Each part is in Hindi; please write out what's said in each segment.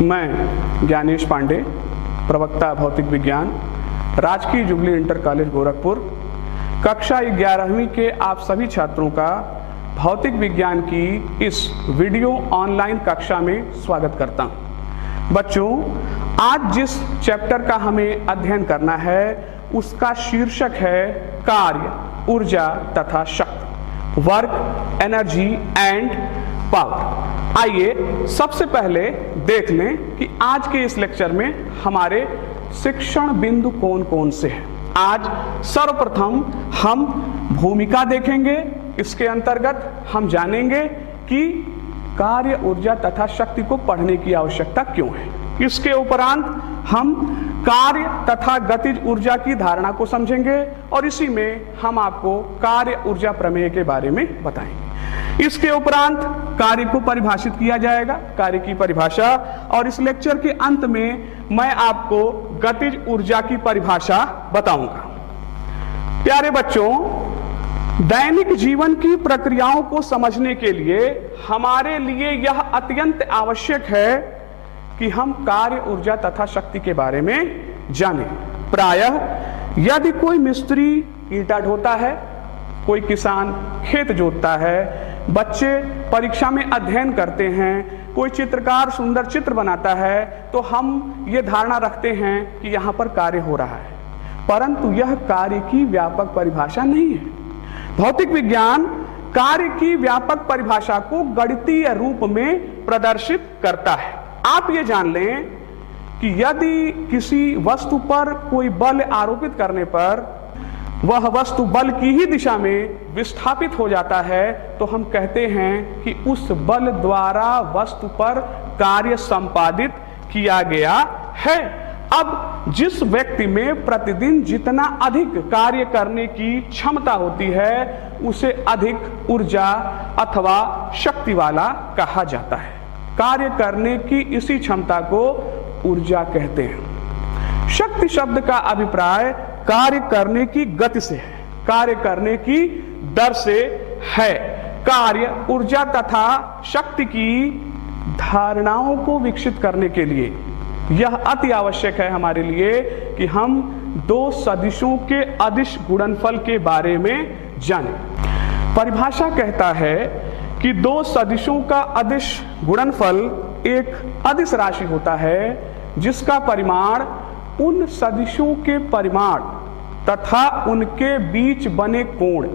मैं ज्ञानेश पांडे, प्रवक्ता भौतिक विज्ञान, राजकीय जुबली इंटर कॉलेज गोरखपुर, कक्षा 11वीं के आप सभी छात्रों का भौतिक विज्ञान की इस वीडियो ऑनलाइन कक्षा में स्वागत करता हूं। बच्चों, आज जिस चैप्टर का हमें अध्ययन करना है उसका शीर्षक है कार्य, ऊर्जा तथा शक्ति, वर्क, एनर्जी एंड पावर। आइए सबसे पहले देख लें कि आज के इस लेक्चर में हमारे शिक्षण बिंदु कौन कौन से हैं। आज सर्वप्रथम हम भूमिका देखेंगे। इसके अंतर्गत हम जानेंगे कि कार्य, ऊर्जा तथा शक्ति को पढ़ने की आवश्यकता क्यों है। इसके उपरांत हम कार्य तथा गतिज ऊर्जा की धारणा को समझेंगे और इसी में हम आपको कार्य ऊर्जा प्रमेय के बारे में बताएंगे। इसके उपरांत कार्य को परिभाषित किया जाएगा, कार्य की परिभाषा, और इस लेक्चर के अंत में मैं आपको गतिज ऊर्जा की परिभाषा बताऊंगा। प्यारे बच्चों, दैनिक जीवन की प्रक्रियाओं को समझने के लिए हमारे लिए यह अत्यंत आवश्यक है कि हम कार्य, ऊर्जा तथा शक्ति के बारे में जानें। प्रायः यदि कोई मिस्त्री ईंटा ढोता है, कोई किसान खेत जोतता है, बच्चे परीक्षा में अध्ययन करते हैं, कोई चित्रकार सुंदर चित्र बनाता है, तो हम ये धारणा रखते हैं कि यहाँ पर कार्य हो रहा है, परंतु यह कार्य की व्यापक परिभाषा नहीं है। भौतिक विज्ञान कार्य की व्यापक परिभाषा को गणितीय रूप में प्रदर्शित करता है। आप ये जान लें कि यदि किसी वस्तु पर कोई बल आरोपित करने पर वह वस्तु बल की ही दिशा में विस्थापित हो जाता है, तो हम कहते हैं कि उस बल द्वारा वस्तु पर कार्य संपादित किया गया है। अब जिस व्यक्ति में प्रतिदिन जितना अधिक कार्य करने की क्षमता होती है उसे अधिक ऊर्जा अथवा शक्ति वाला कहा जाता है। कार्य करने की इसी क्षमता को ऊर्जा कहते हैं। शक्ति शब्द का अभिप्राय कार्य करने की गति से है, कार्य करने की दर से है। कार्य, ऊर्जा तथा शक्ति की धारणाओं को विकसित करने के लिए यह अति आवश्यक है हमारे लिए कि हम दो सदिशों के अदिश गुणनफल के बारे में जानें। परिभाषा कहता है कि दो सदिशों का अदिश गुणनफल एक अदिश राशि होता है जिसका परिमाण उन सदिशों के परिमाण तथा उनके बीच बने कोण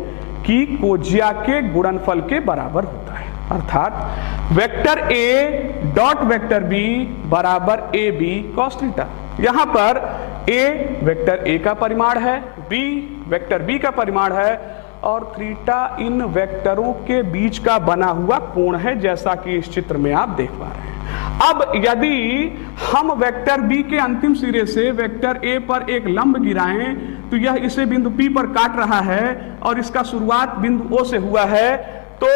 की कोज्या के गुणनफल के बराबर होता है। अर्थात vector A dot vector B बराबर ए बी कॉस थीटा। यहां पर ए वेक्टर ए का परिमाण है, बी वेक्टर बी का परिमाण है और थीटा इन वेक्टरों के बीच का बना हुआ कोण है, जैसा कि इस चित्र में आप देख पा रहे हैं। अब यदि हम वेक्टर बी के अंतिम सिरे से वेक्टर ए पर एक लंब गिराएं तो यह इसे बिंदु P पर काट रहा है और इसका शुरुआत बिंदु O से हुआ है, तो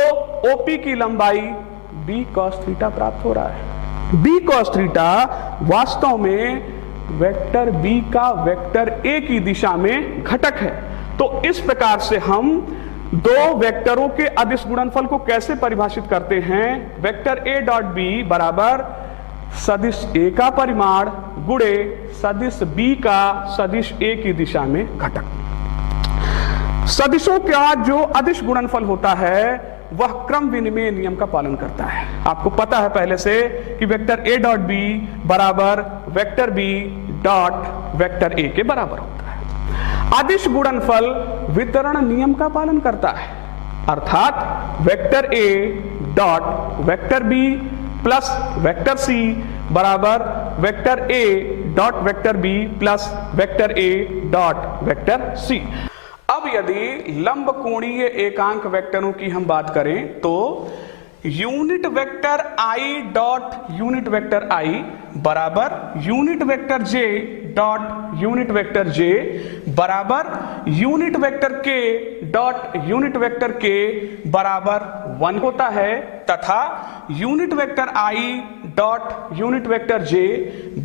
OP की लंबाई B cos थीटा प्राप्त हो रहा है। B cos थीटा वास्तव में वेक्टर B का वेक्टर A की दिशा में घटक है। तो इस प्रकार से हम दो वेक्टरों के अदिश गुणनफल को कैसे परिभाषित करते हैं? वेक्टर A डॉट बी बराबर सदिश A का परिमाण गुणे सदिश B का सदिश A की दिशा में घटक। सदिशों का जो अदिश गुणनफल होता है वह क्रम विनिमय नियम का पालन करता है। आपको पता है पहले से कि वेक्टर A डॉट बी बराबर vector B dot vector A के बराबर होता है। अदिश गुणनफल वितरण नियम का पालन करता है, अर्थात vector A dot vector B plus vector C बराबर vector A dot vector B plus vector A dot vector C। अब यदि लंब कोणीय एकांक वेक्टरों की हम बात करें तो unit vector I dot unit vector I बराबर unit vector J dot unit vector J बराबर unit vector K dot unit vector K बराबर 1 होता है, तथा unit vector I dot unit vector J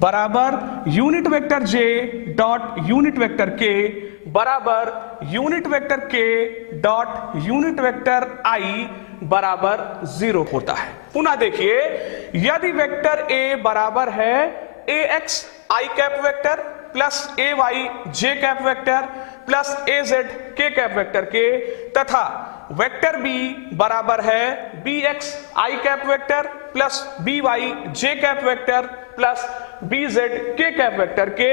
बराबर unit vector J dot unit vector K बराबर unit vector K dot unit vector I बराबर 0 होता है। पुनः देखिए, यदि वेक्टर a बराबर है ax i cap vector plus ay j cap vector plus az k cap vector के, तथा वेक्टर b बराबर है bx i cap vector plus by j cap vector plus bz k cap vector के,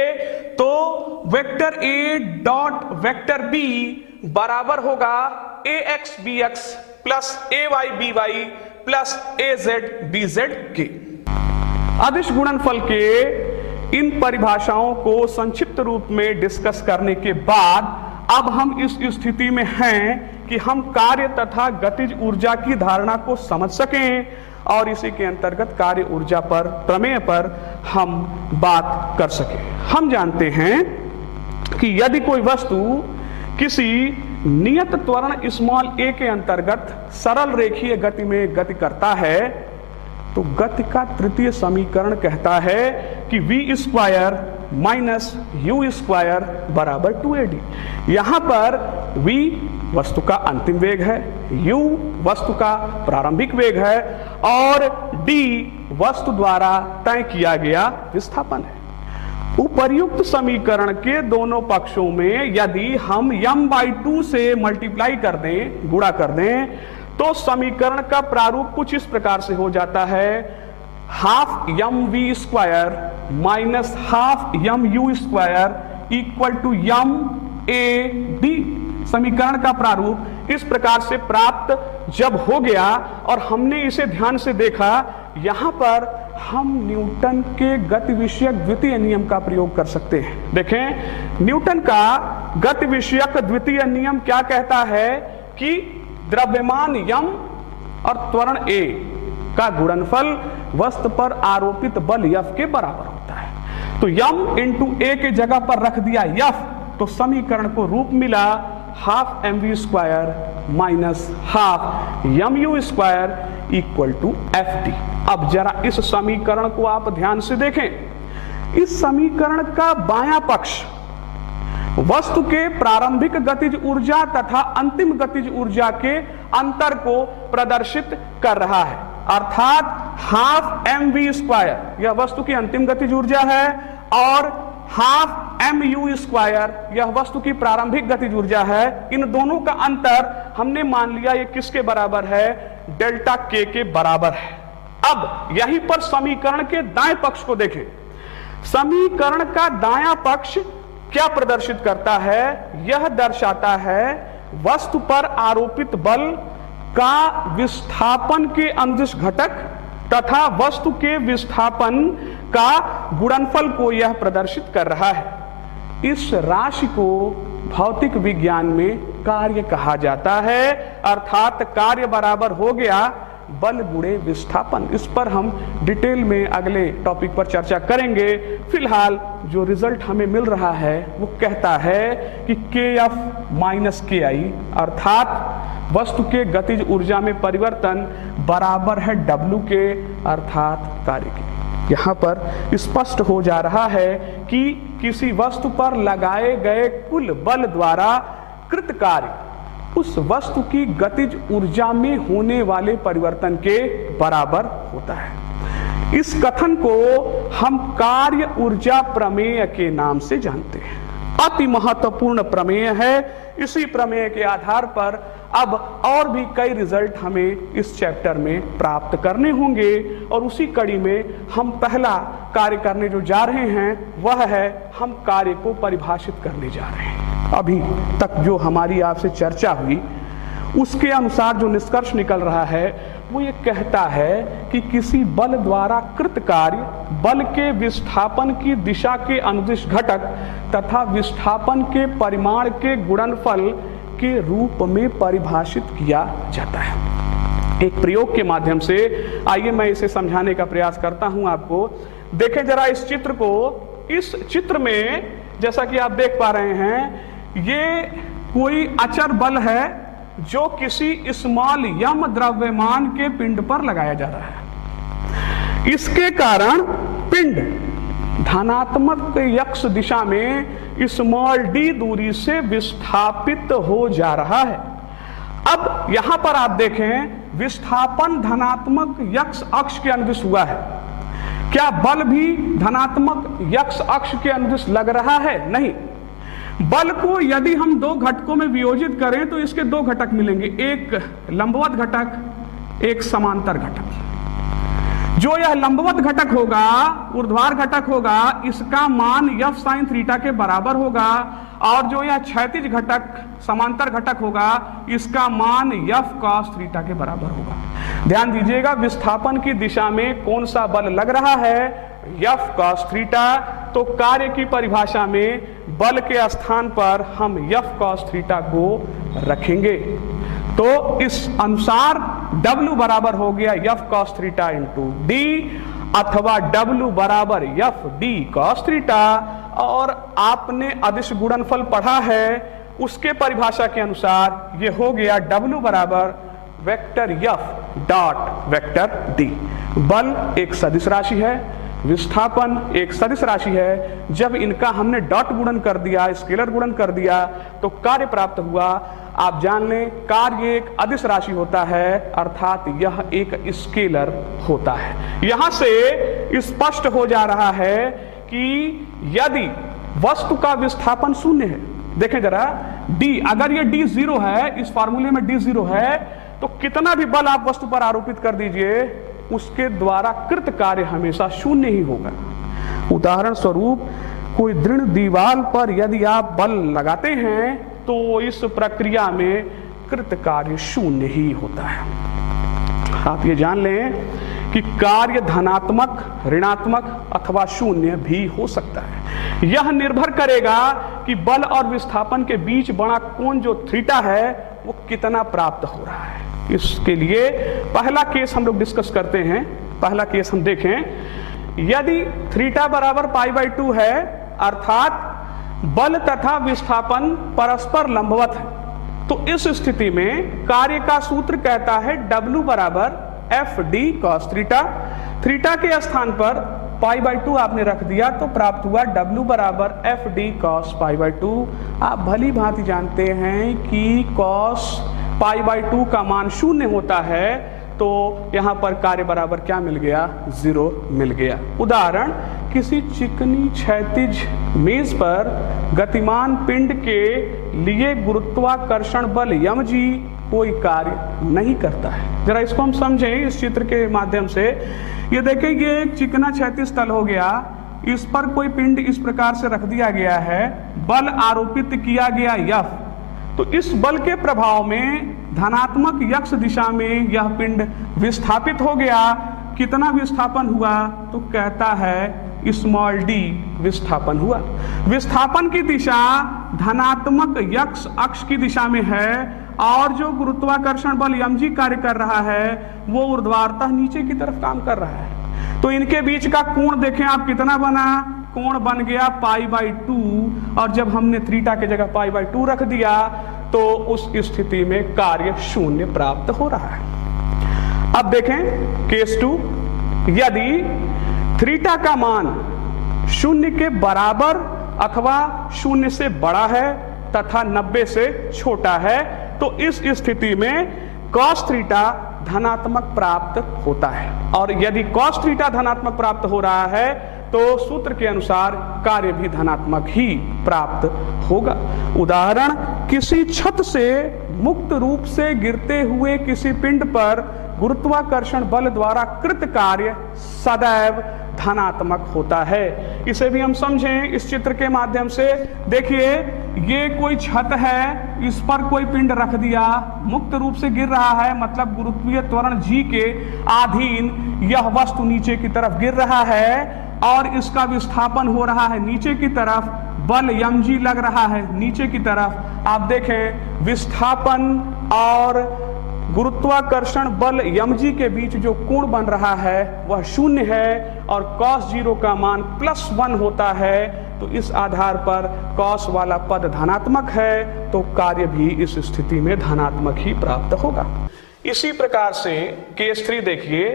तो vector a dot vector b बराबर होगा ax bx plus ay by plus az bz के। अदिश गुणनफल के इन परिभाषाओं को संक्षिप्त रूप में डिस्कस करने के बाद अब हम इस स्थिति में हैं कि हम कार्य तथा गतिज ऊर्जा की धारणा को समझ सकें और इसी के अंतर्गत कार्य ऊर्जा पर, प्रमेय पर हम बात कर सकें। हम जानते हैं कि यदि कोई वस्तु किसी नियत त्वरण स्मॉल a के अंतर्गत सरल रेखीय गति में गति करता है, तो गति का तृतीय समीकरण कहता है कि v square minus u square बराबर 2ad। यहां पर v वस्तु का अंतिम वेग है, u वस्तु का प्रारंभिक वेग है और d वस्तु द्वारा तय किया गया विस्थापन है। उपर्युक्त समीकरण के दोनों पक्षों में यदि हम m/2 से मल्टीप्लाई कर दें, गुणा कर दें, तो समीकरण का प्रारूप कुछ इस प्रकार से हो जाता है, half mv square minus half mu square equal to mad। समीकरण का प्रारूप इस प्रकार से प्राप्त जब हो गया और हमने इसे ध्यान से देखा, यहां पर हम न्यूटन के गति विषयक द्वितीय नियम का प्रयोग कर सकते हैं। देखें, न्यूटन का गति विषयक द्वितीय नियम क्या कहता है कि द्रव्यमान m और त्वरण a का गुणनफल वस्तु पर आरोपित बल F के बराबर होता है। तो m इंटू a के जगह पर रख दिया F, तो समीकरण को रूप मिला half mv square minus half mu square equal to ft। अब जरा इस समीकरण को आप ध्यान से देखें। इस समीकरण का बायां पक्ष वस्तु के प्रारंभिक गतिज ऊर्जा तथा अंतिम गतिज ऊर्जा के अंतर को प्रदर्शित कर रहा है, अर्थात हाफ mv स्क्वायर यह वस्तु की अंतिम गतिज ऊर्जा है और हाफ mu स्क्वायर यह वस्तु की प्रारंभिक गतिज ऊर्जा है। इन दोनों का अंतर हमने मान लिया ये किसके बराबर है, डेल्टा k के बराबर है। अब यहीं पर समीकरण के दाएं पक्ष को देखें। समीकरण का दायां पक्ष क्या प्रदर्शित करता है, यह दर्शाता है वस्तु पर आरोपित बल का विस्थापन के अनुदिश घटक तथा वस्तु के विस्थापन का गुणनफल को यह प्रदर्शित कर रहा है। इस राशि को भौतिक विज्ञान में कार्य कहा जाता है, अर्थात कार्य बराबर हो गया बल गुणे विस्थापन। इस पर हम डिटेल में अगले टॉपिक पर चर्चा करेंगे। फिलहाल जो रिजल्ट हमें मिल रहा है वो कहता है कि kF माइनस KI अर्थात वस्तु के गतिज ऊर्जा में परिवर्तन बराबर है W के अर्थात कार्य के। यहाँ पर स्पष्ट हो जा रहा है कि किसी वस्तु पर लगाए गए कुल बल द्वारा कृत कार्य उस वस्तु की गतिज ऊर्जा में होने वाले परिवर्तन के बराबर होता है। इस कथन को हम कार्य ऊर्जा प्रमेय के नाम से जानते हैं। अति महत्वपूर्ण प्रमेय है। इसी प्रमेय के आधार पर अब और भी कई रिजल्ट हमें इस चैप्टर में प्राप्त करने होंगे और उसी कड़ी में हम पहला कार्य करने जो जा रहे हैं वह है हम कार्य को परिभाषित करने जा रहे हैं। अभी तक जो हमारी आपसे चर्चा हुई उसके अनुसार जो निष्कर्ष निकल रहा है वो ये कहता है कि किसी बल द्वारा कृत कार्य बल के विस्थापन की दिशा के अनुदिश घटक तथा विस्थापन के परिमाण के गुणनफल के रूप में परिभाषित किया जाता है। एक प्रयोग के माध्यम से आइए मैं इसे समझाने का प्रयास करता हूं आपको। देखें जरा इस चित्र को। इस चित्र में जैसा कि आप देख पा रहे हैं ये कोई अचर बल है जो किसी स्मॉल m द्रव्यमान के पिंड पर लगाया जा रहा है। इसके कारण पिंड धनात्मक x दिशा में स्मॉल d दूरी से विस्थापित हो जा रहा है। अब यहां पर आप देखें विस्थापन धनात्मक x अक्ष के अनुदिश हुआ है। क्या बल भी धनात्मक x अक्ष के अनुदिश लग रहा है? नहीं। बल को यदि हम दो घटकों में वियोजित करें तो इसके दो घटक मिलेंगे, एक लंबवत घटक, एक समांतर घटक। जो यह लंबवत घटक होगा, ऊर्ध्वाधर घटक होगा, इसका मान f sin थीटा के बराबर होगा, और जो यह क्षैतिज घटक समांतर घटक होगा, इसका मान f cos थीटा के बराबर होगा। ध्यान दीजिएगा, विस्थापन की दिशा में कौन सा बल लग रहा है? f cos theta. तो कार्य की परिभाषा में बल के स्थान पर हम f cos थीटा को रखेंगे। तो इस अनुसार W बराबर हो गया f cos theta into d, अथवा W बराबर f d cos थीटा। और आपने अदिश गुणनफल पढ़ा है, उसके परिभाषा के अनुसार ये हो गया W बराबर vector f dot vector d। बल एक सदिश राशि है, विस्थापन एक सदिश राशि है। जब इनका हमने डॉट गुणन कर दिया, स्केलर गुणन कर दिया, तो कार्य प्राप्त हुआ। आप जान लें, कार्य एक अदिश राशि होता है, अर्थात यह एक स्केलर होता है। यहां से स्पष्ट हो जा रहा है कि यदि वस्तु का विस्थापन शून्य है, देखें जरा d, अगर ये d 0 है, इस फार्मूले में d 0 है, तो कितना भी बल आप वस्तु पर आरोपित कर दीजिए, उसके द्वारा कृत कार्य हमेशा शून्य ही होगा। उदाहरण स्वरूप, कोई दृढ़ दीवार पर यदि आप बल लगाते हैं तो इस प्रक्रिया में कृत कार्य शून्य ही होता है। आप ये जान लें कि कार्य धनात्मक, ऋणात्मक अथवा शून्य भी हो सकता है। यह निर्भर करेगा कि बल और विस्थापन के बीच बड़ा कोण जो थीटा है वो कितना प्राप्त हो रहा है। इसके लिए पहला केस हम लोग डिस्कस करते हैं। पहला केस हम देखें, यदि थीटा बराबर π/2 है, अर्थात बल तथा विस्थापन परस्पर लंबवत है, तो इस स्थिति में कार्य का सूत्र कहता है W बराबर f d cos theta. Theta के स्थान पर π/2 आपने रख दिया तो प्राप्त हुआ W बराबर f d cos π/2। आप भली भांति जानते हैं कि cos π/2 का मान शून्य होता है, तो यहां पर कार्य बराबर क्या मिल गया? 0 मिल गया। उदाहरण, किसी चिकनी क्षैतिज मेज पर गतिमान पिंड के लिए गुरुत्वाकर्षण बल mg कोई कार्य नहीं करता है। जरा इसको हम समझें इस चित्र के माध्यम से। ये देखें, ये एक चिकना क्षैतिज तल हो गया, इस पर कोई पिंड इस प्रकार से रख दिया गया है, बल आरोपित किया गया F। तो इस बल के प्रभाव में धनात्मक x दिशा में यह पिंड विस्थापित हो गया। कितना विस्थापन हुआ? तो कहता है स्मॉल d विस्थापन हुआ। विस्थापन की दिशा धनात्मक x अक्ष की दिशा में है, और जो गुरुत्वाकर्षण बल mg कार्य कर रहा है वो ऊर्ध्वाधर नीचे की तरफ काम कर रहा है। तो इनके बीच का कोण देखें आप कितना बना? कोण बन गया π/2, और जब हमने थीटा की जगह π/2 रख दिया तो उस स्थिति में कार्य शून्य प्राप्त हो रहा है। अब देखें केस 2, यदि थीटा का मान शून्य के बराबर अथवा शून्य से बड़ा है तथा 90 से छोटा है, तो इस स्थिति में cos थीटा धनात्मक प्राप्त होता है। और यदि cos थीटा धनात्मक प्राप्त हो रहा है तो सूत्र के अनुसार कार्य भी धनात्मक ही प्राप्त होगा। उदाहरण, किसी छत से मुक्त रूप से गिरते हुए किसी पिंड पर गुरुत्वाकर्षण बल द्वारा कृत कार्य सदैव धनात्मक होता है। इसे भी हम समझें इस चित्र के माध्यम से। देखिए, ये कोई छत है, इस पर कोई पिंड रख दिया, मुक्त रूप से गिर रहा है, मतलब गुरुत्वीय त्वरण g के अधीन यह वस्तु नीचे की तरफ गिर रहा है, और इसका विस्थापन हो रहा है नीचे की तरफ, बल mg लग रहा है नीचे की तरफ। आप देखें, विस्थापन और गुरुत्वाकर्षण बल mg के बीच जो कोण बन रहा है वह शून्य है, और cos 0 का मान +1 होता है। तो इस आधार पर cos वाला पद धनात्मक है, तो कार्य भी इस स्थिति में धनात्मक ही प्राप्त होगा। इसी प्रकार से केस 3 देखिए,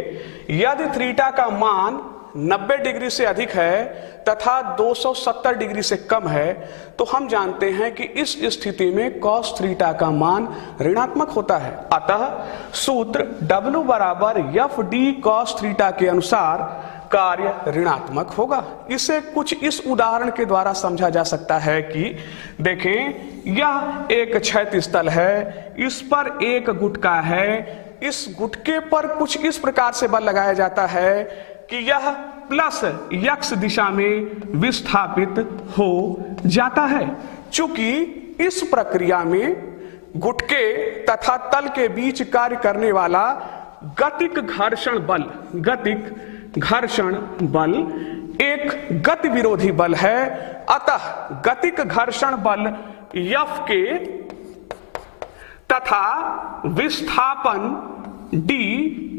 यदि थीटा का मान 90 डिग्री से अधिक है तथा 270 डिग्री से कम है, तो हम जानते हैं कि इस स्थिति में cos थीटा का मान ऋणात्मक होता है। अतः सूत्र W बराबर FD cos थीटा के अनुसार कार्य ऋणात्मक होगा। इसे कुछ इस उदाहरण के द्वारा समझा जा सकता है कि देखें, यह एक क्षैतिज तल है, इस पर एक गुटका है, इस गुटके पर कुछ इस प्रकार से बल लगाया जाता है कि यह प्लस x दिशा में विस्थापित हो जाता है। चूंकि इस प्रक्रिया में गुटके तथा तल के बीच कार्य करने वाला गतिक घर्षण बल एक गति विरोधी बल है, अतः गतिक घर्षण बल F के तथा विस्थापन D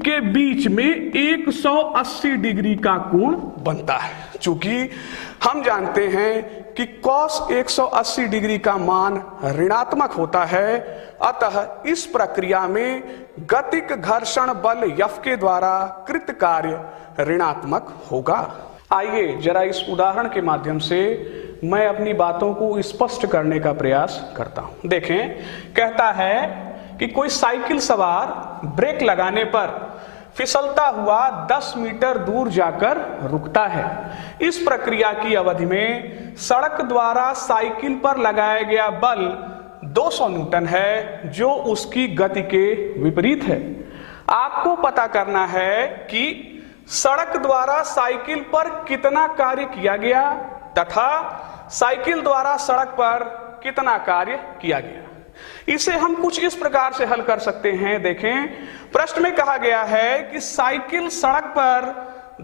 के बीच में 180 डिग्री का कोण बनता है। चूंकि हम जानते हैं कि cos 180 डिग्री का मान ऋणात्मक होता है, अतः इस प्रक्रिया में गतिक घर्षण बल F के द्वारा कृत कार्य ऋणात्मक होगा। आइए जरा इस उदाहरण के माध्यम से मैं अपनी बातों को स्पष्ट करने का प्रयास करता हूं। देखें, कहता है कि कोई साइकिल सवार ब्रेक लगाने पर फिसलता हुआ 10 मीटर दूर जाकर रुकता है। इस प्रक्रिया की अवधि में सड़क द्वारा साइकिल पर लगाया गया बल 200 न्यूटन है, जो उसकी गति के विपरीत है। आपको पता करना है कि सड़क द्वारा साइकिल पर कितना कार्य किया गया तथा साइकिल द्वारा सड़क पर कितना कार्य किया गया। इसे हम कुछ इस प्रकार से हल कर सकते हैं। देखें, प्रश्न में कहा गया है कि साइकिल सड़क पर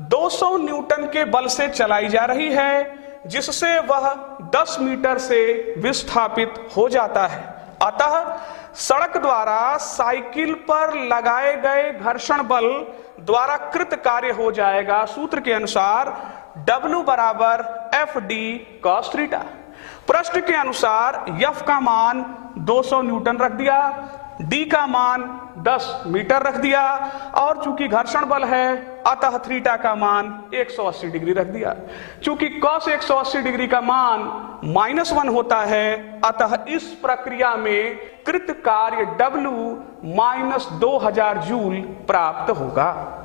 200 न्यूटन के बल से चलाई जा रही है, जिससे वह 10 मीटर से विस्थापित हो जाता है। अतः सड़क द्वारा साइकिल पर लगाए गए घर्षण बल द्वारा कृत कार्य हो जाएगा सूत्र के अनुसार W बराबर FD cos थीटा। प्रश्न के अनुसार F का मान 200 न्यूटन रख दिया, D का मान 10 मीटर रख दिया, और चूंकि घर्षण बल है अतः थीटा का मान 180 डिग्री रख दिया। चूंकि cos 180 डिग्री का मान -1 होता है, अतः इस प्रक्रिया में कृत कार्य W -2000 जूल प्राप्त होगा।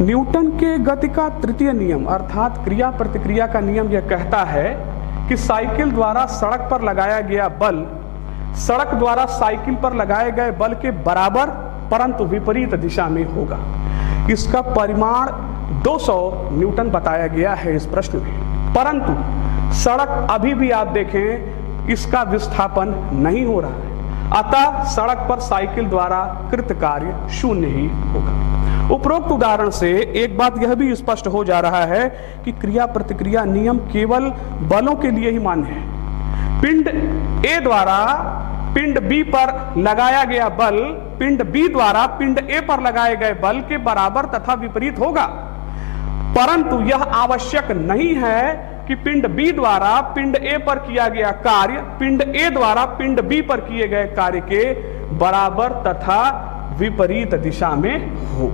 न्यूटन के गति का तृतीय नियम अर्थात क्रिया प्रतिक्रिया का नियम यह कहता है कि साइकिल द्वारा सड़क पर लगाया गया बल सड़क द्वारा साइकिल पर लगाए गए बल के बराबर परंतु विपरीत दिशा में होगा। इसका परिमाण 200 न्यूटन बताया गया है इस प्रश्न में, परंतु सड़क अभी भी आप देखें इसका विस्थापन नहीं हो रहा है, अतः सड़क पर साइकिल द्वारा कृत कार्य 0 ही होगा। उपरोक्त उदाहरण से एक बात यह भी स्पष्ट हो जा रहा है कि क्रिया प्रतिक्रिया नियम केवल बलों के लिए ही मान्य है। पिंड A द्वारा पिंड B पर लगाया गया बल पिंड B द्वारा पिंड A पर लगाए गए बल के बराबर तथा विपरीत होगा, परंतु यह आवश्यक नहीं है कि पिंड B द्वारा पिंड A पर किया गया कार्य पिंड A द्वारा पिंड B पर किए गए कार्य के बराबर तथा विपरीत दिशा में हो।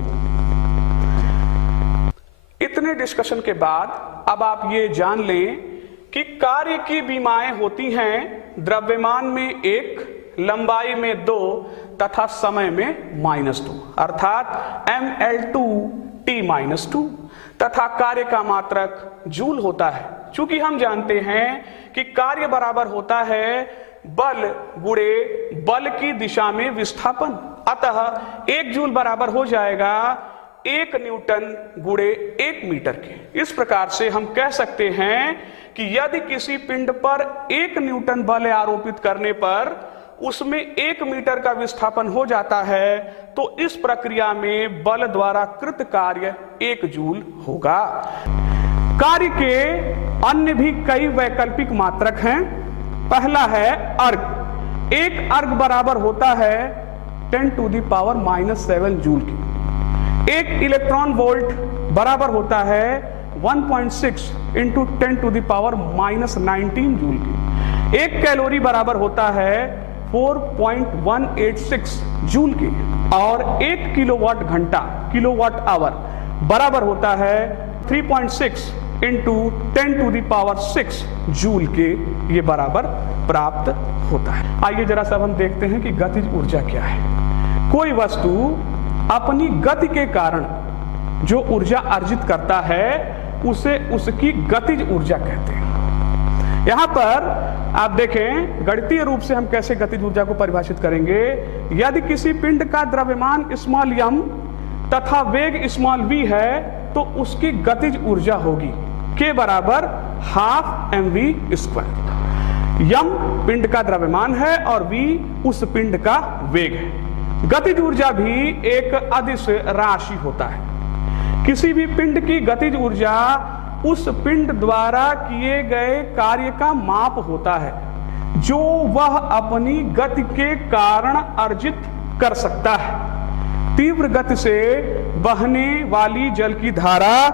इतने डिस्कशन के बाद अब आप ये जान लें कि कार्य की विमाएं होती हैं द्रव्यमान में 1, लंबाई में 2 तथा समय में -2 अर्थात mL2T-2 तथा कार्य का मात्रक जूल होता है। चूंकि हम जानते हैं कि कार्य बराबर होता है बल गुणे बल की दिशा में विस्थापन, अतः 1 जूल बराबर हो जाएगा 1 न्यूटन गुणे 1 मीटर के। इस प्रकार से हम कह सकते हैं कि यदि किसी पिंड पर 1 न्यूटन बल आरोपित करने पर उसमें 1 मीटर का विस्थापन हो जाता है, तो इस प्रक्रिया में बल द्वारा कृत कार्य 1 जूल होगा। कार्य के अन्य भी कई वैकल्पिक मात्रक हैं। पहला है अर्ग। एक अर्ग बराबर होता है 10⁻⁻7 जूल की। एक इलेक्ट्रॉन वोल्ट बराबर होता है 1.6 × 10⁻⁻19 जूल की। एक कैलोरी बराबर होता है 4.186 जूल की, और 1 किलोवाट घंटा किलोवाट आवर बराबर होता है 3.6 इंटू 10⁶ जूल के ये बराबर प्राप्त होता है। आइए जरा सा हम देखते हैं कि गतिज ऊर्जा क्या है। कोई वस्तु अपनी गति के कारण जो ऊर्जा अर्जित करता है उसे उसकी गतिज ऊर्जा कहते हैं। यहां पर आप देखें गणितीय रूप से हम कैसे गतिज ऊर्जा को परिभाषित करेंगे। यदि किसी पिंड का द्रव्यमान स्मॉल m तथा वेग स्मॉल v है तो उसकी गतिज ऊर्जा होगी k बराबर ½ mv²। m पिंड का द्रव्यमान है और v उस पिंड का वेग है। गतिज ऊर्जा भी एक अदिश राशि होता है। किसी भी पिंड की गतिज ऊर्जा उस पिंड द्वारा किए गए कार्य का माप होता है जो वह अपनी गति के कारण अर्जित कर सकता है। तीव्र गति से बहने वाली जल की धारा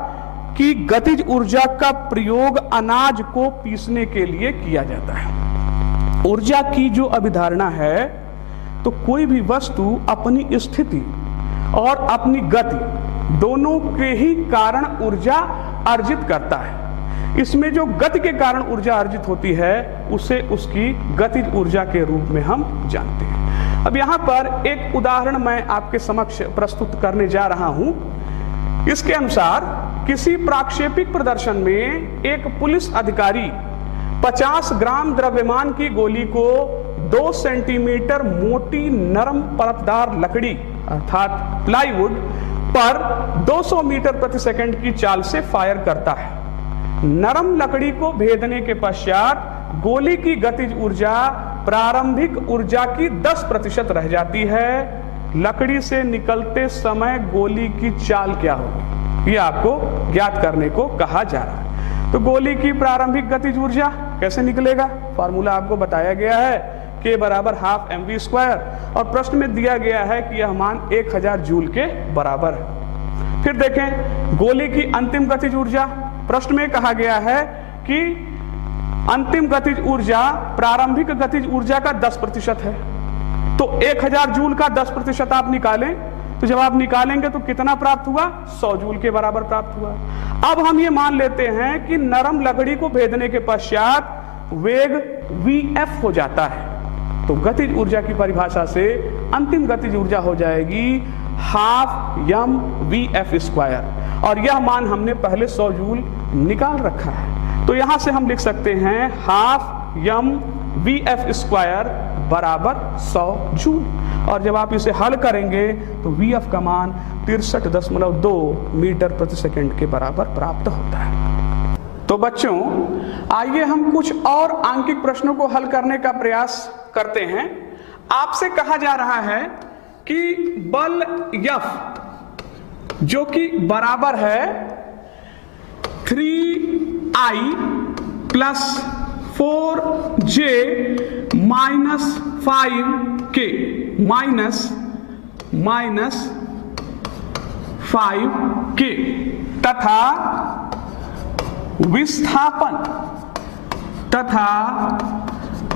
की गतिज ऊर्जा का प्रयोग अनाज को पीसने के लिए किया जाता है। ऊर्जा की जो अभिधारणा है तो कोई भी वस्तु अपनी स्थिति और अपनी गति दोनों के ही कारण ऊर्जा अर्जित करता है। इसमें जो गति के कारण ऊर्जा अर्जित होती है उसे उसकी गतिज ऊर्जा के रूप में हम जानते हैं। अब यहाँ पर एक उदाहरण मैं आपके समक्ष प्रस्तुत करने जा रहा हूं। इसके अनुसार किसी प्रक्षेपिक प्रदर्शन में एक पुलिस अधिकारी 50 ग्राम द्रव्यमान की गोली को 2 सेंटीमीटर मोटी नरम परतदार लकड़ी अर्थात प्लाईवुड पर 200 मीटर प्रति सेकंड की चाल से फायर करता है। नरम लकड़ी को भेदने के पश्चात गोली की गतिज ऊर्जा प्रारंभिक ऊर्जा की 10% रह जाती है। लकड़ी से निकलते समय गोली की चाल क्या होगी ये आपको ज्ञात करने को कहा जा रहा है। तो गोली की प्रारंभिक गतिज ऊर्जा कैसे निकलेगा, फॉर्मूला आपको बताया गया है k बराबर ½ mv² और प्रश्न में दिया गया है कि यह मान 1000 जूल के बराबर है। फिर देखें गोली की अंतिम गतिज ऊर्जा, प्रश्न में कहा गया है कि अंतिम गतिज ऊर्जा प्रारंभिक गतिज ऊर्जा का 10% है। तो 1000 जूल का 10% आप निकालें तो जब आप निकालेंगे तो कितना प्राप्त हुआ, 100 जूल के बराबर प्राप्त हुआ। अब हम ये मान लेते हैं कि नरम लकड़ी को भेदने के पश्चात वेग vf हो जाता है। तो गतिज ऊर्जा की परिभाषा से अंतिम गतिज ऊर्जा हो जाएगी ½ mvf² और यह मान हमने पहले 100 जूल निकाल रखा है। तो यहां से हम लिख सकते हैं ½ mvf² बराबर 100 जूल और जब आप इसे हल करेंगे तो vf का मान 63.2 मीटर प्रति सेकंड के बराबर प्राप्त होता है। तो बच्चों आइए हम कुछ और आंकिक प्रश्नों को हल करने का प्रयास करते हैं। आपसे कहा जा रहा है कि बल F जो कि बराबर है 3I + 4J - 5K -5K तथा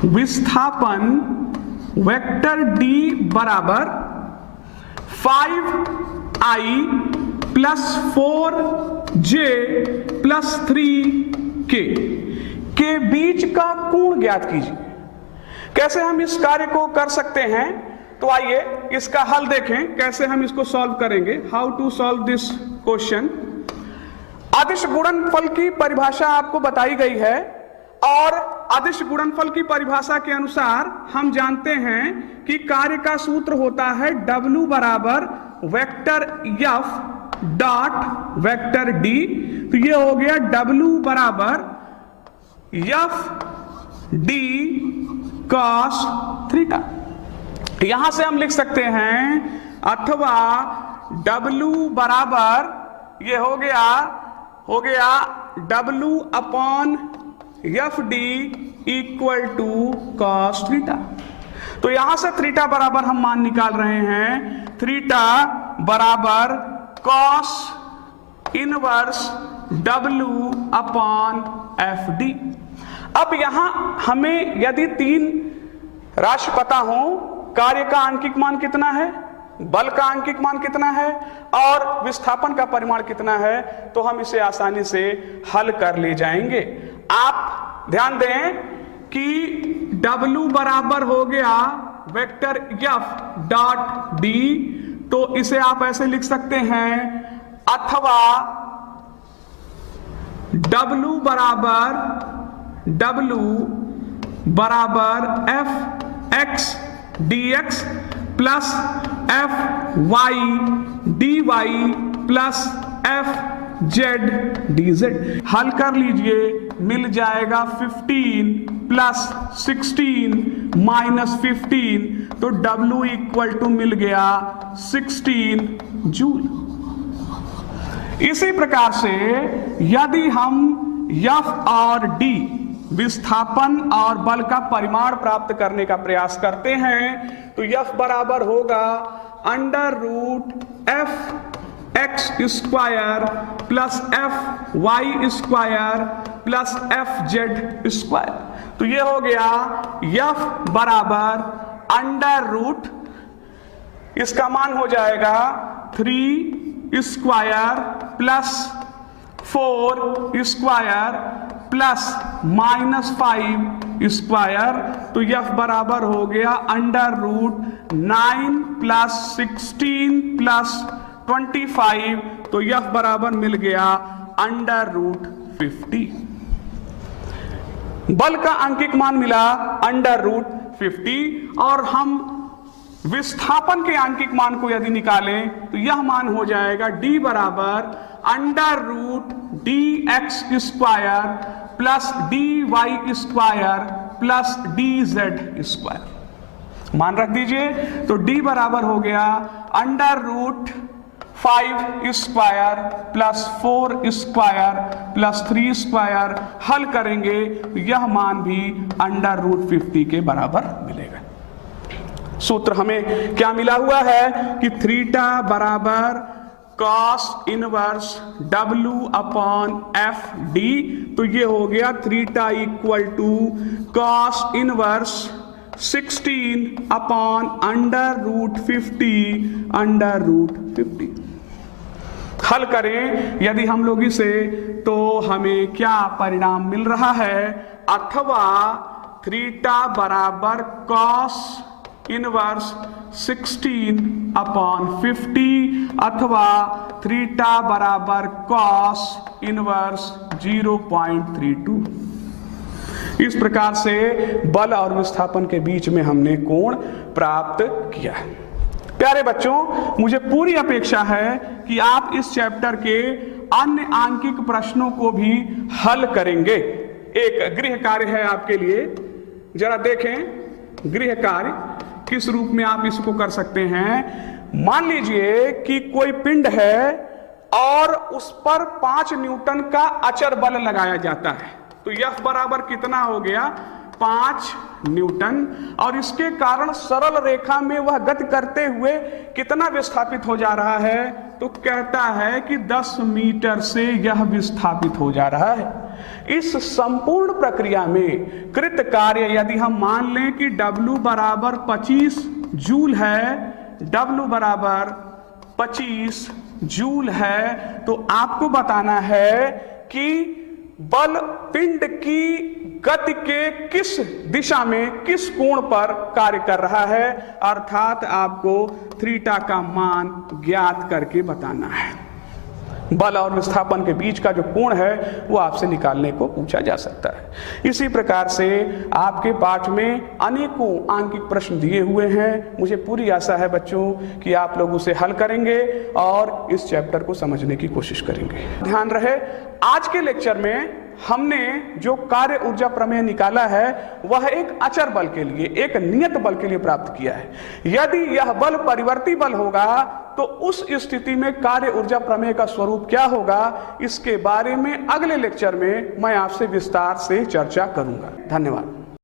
विस्थापन वेक्टर D बराबर 5I + 4J + 3K के बीच का कोण ज्ञात कीजिए। कैसे हम इस कार्य को कर सकते हैं, तो आइए इसका हल देखें कैसे हम इसको सॉल्व करेंगे। How to solve this question. अदिश गुणनफल की परिभाषा आपको बताई गई है और अदिश गुणनफल की परिभाषा के अनुसार हम जानते हैं कि कार्य का सूत्र होता है W बराबर vector F dot vector D। तो ये हो गया W बराबर F D cos थीटा। यहां से हम लिख सकते हैं अथवा W बराबर ये हो गया W upon FD equal to cos theta. तो यहां से थीटा बराबर हम मान निकाल रहे हैं, थीटा बराबर cos inverse W upon FD। अब यहां हमें यदि 3 राशि पता हो, कार्य का आंकिक मान कितना है बल का आंकिक मान कितना है और विस्थापन का परिमाण कितना है, तो हम इसे आसानी से हल कर ले जाएंगे। आप ध्यान दें कि W बराबर हो गया वेक्टर F डॉट D, तो इसे आप ऐसे लिख सकते हैं, अथवा W बराबर F x dx plus F y dy plus F z dz। हल कर लीजिए, मिल जाएगा 15 प्लस 16 माइनस 15, तो W इक्वल टू मिल गया 16 जूल। इसी प्रकार से यदि हम F और D विस्थापन और बल का परिमाण प्राप्त करने का प्रयास करते हैं, तो F बराबर होगा under root F x square plus F y square plus F z square. तो ये हो गया F बराबर अंडर रूट, इसका मान हो जाएगा 3 square plus 4 square plus minus 5 square, तो F बराबर हो गया अंडर रूट 9 प्लस 16 प्लस 25, तो F बराबर मिल गया अंडर रूट 50। बल का आंकिक मान मिला अंडर रूट 50, और हम विस्थापन के आंकिक मान को यदि निकालें तो यह मान हो जाएगा D बराबर under root dx square plus dy square plus dz square. मान रख दीजिए, तो D बराबर हो गया under root 5 square plus 4 square plus 3 square. हल करेंगे तो यह मान भी अंडर रूट 50 के बराबर मिलेगा। सूत्र हमें क्या मिला हुआ है कि थीटा बराबर cos inverse W upon F D, तो ये हो गया theta equal to cos inverse 16 upon under root 50 under root 50। हल करें यदि हम लोग इसे, तो हमें क्या परिणाम मिल रहा है, अथवा थीटा बराबर cos इनवर्स 16 अपॉन 50 अथवा थीटा बराबर cos इनवर्स 0.32। इस प्रकार से बल और विस्थापन के बीच में हमने कोण प्राप्त किया है। प्यारे बच्चों, मुझे पूरी अपेक्षा है कि आप इस चैप्टर के अन्य आंकिक प्रश्नों को भी हल करेंगे। एक गृह कार्य है आपके लिए, जरा देखें गृह कार्य किस रूप में आप इसको कर सकते हैं। मान लीजिए कि कोई पिंड है और उस पर 5 न्यूटन का अचर बल लगाया जाता है, तो F बराबर कितना हो गया 5 न्यूटन, और इसके कारण सरल रेखा में वह गति करते हुए कितना विस्थापित हो जा रहा है, तो कहता है कि 10 मीटर से यह विस्थापित हो जा रहा है। इस संपूर्ण प्रक्रिया में कृत कार्य यदि हम मान लें कि W बराबर 25 जूल है, W बराबर 25 जूल है, तो आपको बताना है कि बल पिंड की गति के किस दिशा में किस कोण पर कार्य कर रहा है, अर्थात आपको थीटा का मान ज्ञात करके बताना है। बल और विस्थापन के बीच का जो कोण है वो आपसे निकालने को पूछा जा सकता है। इसी प्रकार से आपके पाठ में अनेकों आंकिक प्रश्न दिए हुए हैं। मुझे पूरी आशा है बच्चों कि आप लोग उसे हल करेंगे और इस चैप्टर को समझने की कोशिश करेंगे। ध्यान रहे, आज के लेक्चर में हमने जो कार्य ऊर्जा प्रमेय निकाला है वह एक अचर बल के लिए, एक नियत बल के लिए प्राप्त किया है। यदि यह बल परिवर्ती बल होगा तो उस स्थिति में कार्य ऊर्जा प्रमेय का स्वरूप क्या होगा, इसके बारे में अगले लेक्चर में मैं आपसे विस्तार से चर्चा करूंगा। धन्यवाद।